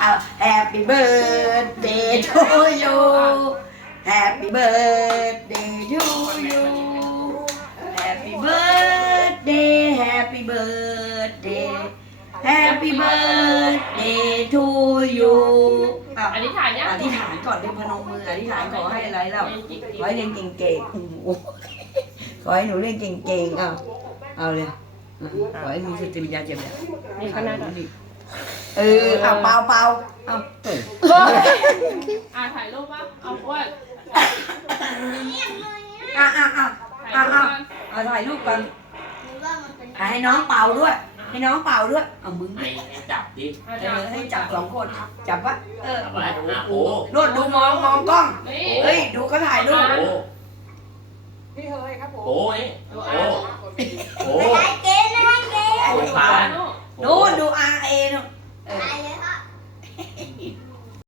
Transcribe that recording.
เอา Happy birthday to you Happy birthday to you Happy birthday Happy birthday Happy birthday to you อะอันนี้ถ่ายยังอธิษฐานก่อนเดี๋ยวพนมมืออธิษฐานขอให้อะไรเราขอให้เรียนเก่งๆโอ้โหขอให้หนูเรียนเก่งๆเอาเอาเลยอะขอให้มีสติปัญญาเจ็บเนี่ยนี่ข้างหน้าก่อน เออเอาเปล่าเปล่าเอาเอออ่าถ่ายรูปป่ะ เอาอ้วนอะอะอะถ่ายรูปกันเอาถ่ายรูปกันอะให้น้องเป่าด้วย ให้น้องเป่าด้วยเอามึงให้ให้จับดิอะเออให้จับสองคนจับวะเออเอาไว้อะโอ้โนดดูมองมองกล้องนี่เฮ้ยดูก็ถ่ายรูปโอ้พี่เฮยครับผมโอ้ยดูโอ้อะโอ้ไม่ได้เก